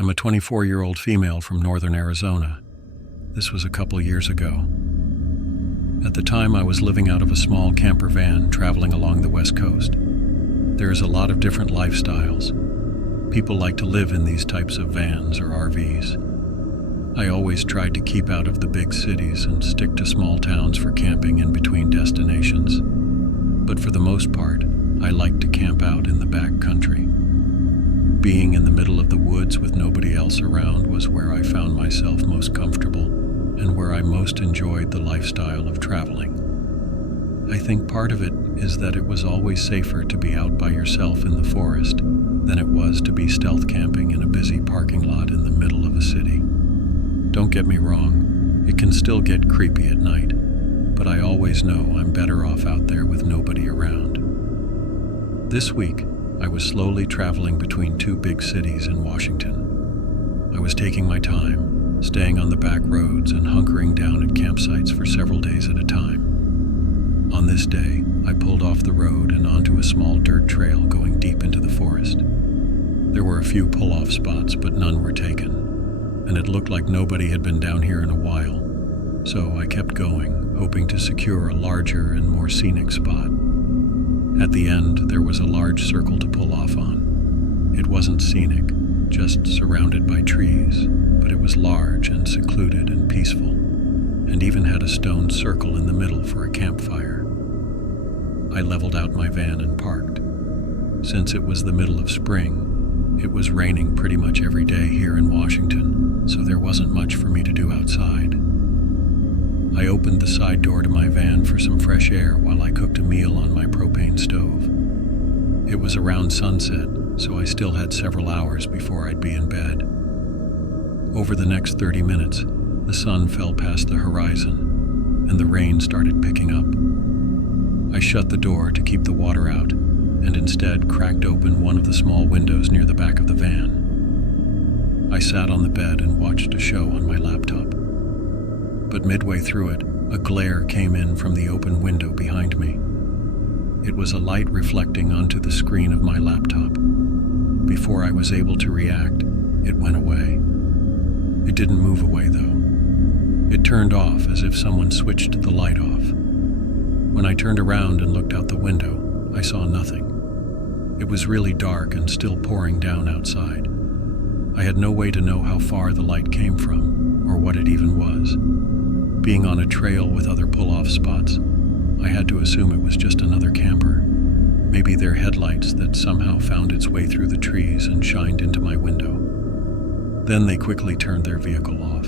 I'm a 24-year-old female from northern Arizona. This was a couple years ago. At the time, I was living out of a small camper van traveling along the West Coast. There is a lot of different lifestyles. People like to live in these types of vans or RVs. I always tried to keep out of the big cities and stick to small towns for camping in between destinations. But for the most part, I liked to camp out in the back country. Being in the middle of the woods with nobody else around was where I found myself most comfortable and where I most enjoyed the lifestyle of traveling. I think part of it is that it was always safer to be out by yourself in the forest than it was to be stealth camping in a busy parking lot in the middle of a city. Don't get me wrong, it can still get creepy at night, but I always know I'm better off out there with nobody around. This week, I was slowly traveling between two big cities in Washington. I was taking my time, staying on the back roads and hunkering down at campsites for several days at a time. On this day, I pulled off the road and onto a small dirt trail going deep into the forest. There were a few pull-off spots, but none were taken, and it looked like nobody had been down here in a while, so I kept going, hoping to secure a larger and more scenic spot. At the end, there was a large circle to pull off on. It wasn't scenic, just surrounded by trees, but it was large and secluded and peaceful, and even had a stone circle in the middle for a campfire. I leveled out my van and parked. Since it was the middle of spring, it was raining pretty much every day here in Washington, so there wasn't much for me to do outside. I opened the side door to my van for some fresh air while I cooked a meal on my propane stove. It was around sunset, so I still had several hours before I'd be in bed. Over the next 30 minutes, the sun fell past the horizon, and the rain started picking up. I shut the door to keep the water out, and instead cracked open one of the small windows near the back of the van. I sat on the bed and watched a show on my laptop. But midway through it, a glare came in from the open window behind me. It was a light reflecting onto the screen of my laptop. Before I was able to react, it went away. It didn't move away, though. It turned off as if someone switched the light off. When I turned around and looked out the window, I saw nothing. It was really dark and still pouring down outside. I had no way to know how far the light came from, or what it even was. Being on a trail with other pull-off spots, I had to assume it was just another camper. Maybe their headlights that somehow found its way through the trees and shined into my window. Then they quickly turned their vehicle off.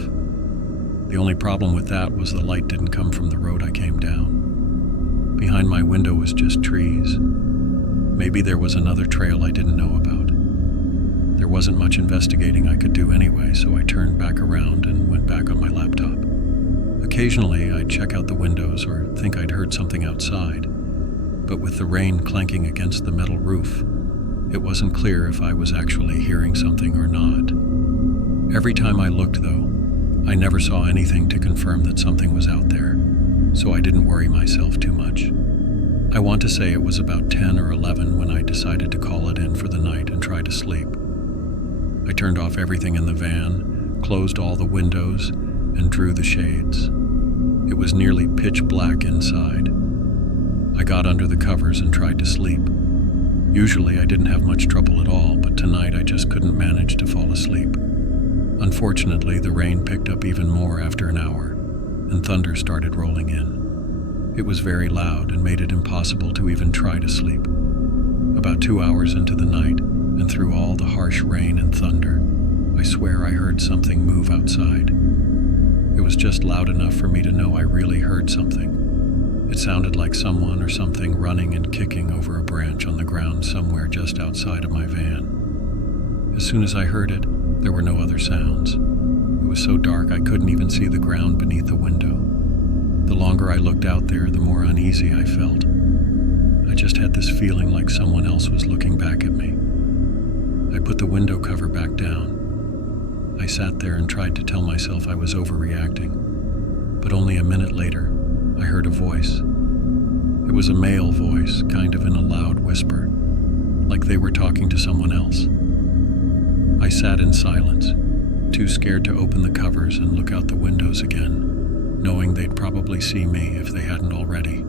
The only problem with that was the light didn't come from the road I came down. Behind my window was just trees. Maybe there was another trail I didn't know about. There wasn't much investigating I could do anyway, so I turned back around and went back on my laptop. Occasionally, I'd check out the windows or think I'd heard something outside, but with the rain clanking against the metal roof, it wasn't clear if I was actually hearing something or not. Every time I looked, though, I never saw anything to confirm that something was out there, so I didn't worry myself too much. I want to say it was about 10 or 11 when I decided to call it in for the night and try to sleep. I turned off everything in the van, closed all the windows, and drew the shades. It was nearly pitch black inside. I got under the covers and tried to sleep. Usually I didn't have much trouble at all, but tonight I just couldn't manage to fall asleep. Unfortunately, the rain picked up even more after an hour, and thunder started rolling in. It was very loud and made it impossible to even try to sleep. About 2 hours into the night, and through all the harsh rain and thunder, I swear I heard something move outside. It was just loud enough for me to know I really heard something. It sounded like someone or something running and kicking over a branch on the ground somewhere just outside of my van. As soon as I heard it, there were no other sounds. It was so dark I couldn't even see the ground beneath the window. The longer I looked out there, the more uneasy I felt. I just had this feeling like someone else was looking back at me. I put the window cover back down. I sat there and tried to tell myself I was overreacting, but only a minute later, I heard a voice. It was a male voice, kind of in a loud whisper, like they were talking to someone else. I sat in silence, too scared to open the covers and look out the windows again, knowing they'd probably see me if they hadn't already.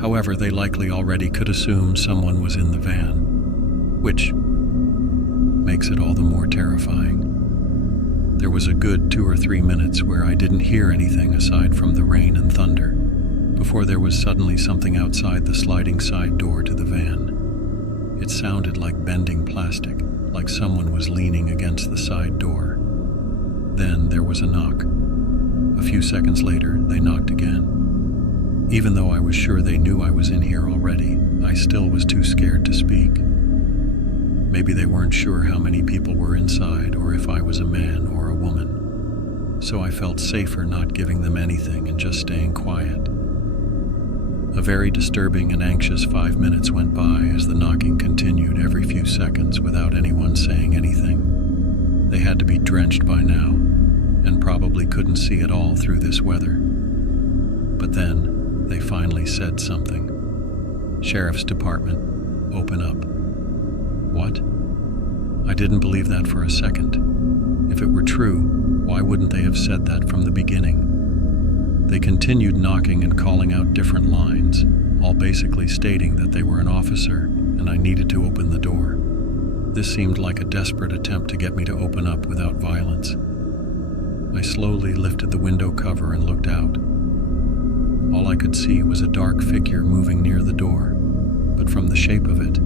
However, they likely already could assume someone was in the van, which makes it all the more terrifying. There was a good 2 or 3 minutes where I didn't hear anything aside from the rain and thunder, before there was suddenly something outside the sliding side door to the van. It sounded like bending plastic, like someone was leaning against the side door. Then there was a knock. A few seconds later, they knocked again. Even though I was sure they knew I was in here already, I still was too scared to speak. Maybe they weren't sure how many people were inside or if I was a man or a woman. So I felt safer not giving them anything and just staying quiet. A very disturbing and anxious 5 minutes went by as the knocking continued every few seconds without anyone saying anything. They had to be drenched by now, and probably couldn't see at all through this weather. But then, they finally said something. "Sheriff's Department, open up." What? I didn't believe that for a second. If it were true, why wouldn't they have said that from the beginning? They continued knocking and calling out different lines, all basically stating that they were an officer and I needed to open the door. This seemed like a desperate attempt to get me to open up without violence. I slowly lifted the window cover and looked out. All I could see was a dark figure moving near the door, but from the shape of it,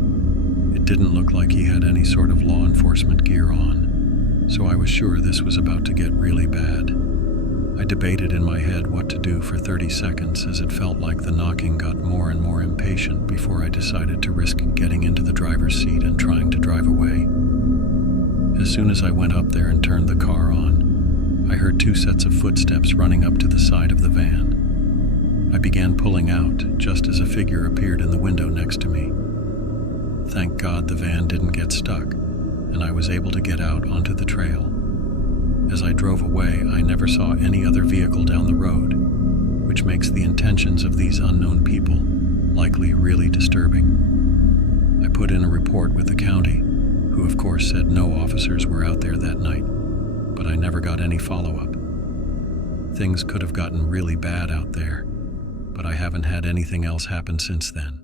it didn't look like he had any sort of law enforcement gear on, so I was sure this was about to get really bad. I debated in my head what to do for 30 seconds as it felt like the knocking got more and more impatient before I decided to risk getting into the driver's seat and trying to drive away. As soon as I went up there and turned the car on, I heard 2 sets of footsteps running up to the side of the van. I began pulling out just as a figure appeared in the window next to me. Thank God the van didn't get stuck, and I was able to get out onto the trail. As I drove away, I never saw any other vehicle down the road, which makes the intentions of these unknown people likely really disturbing. I put in a report with the county, who of course said no officers were out there that night, but I never got any follow-up. Things could have gotten really bad out there, but I haven't had anything else happen since then.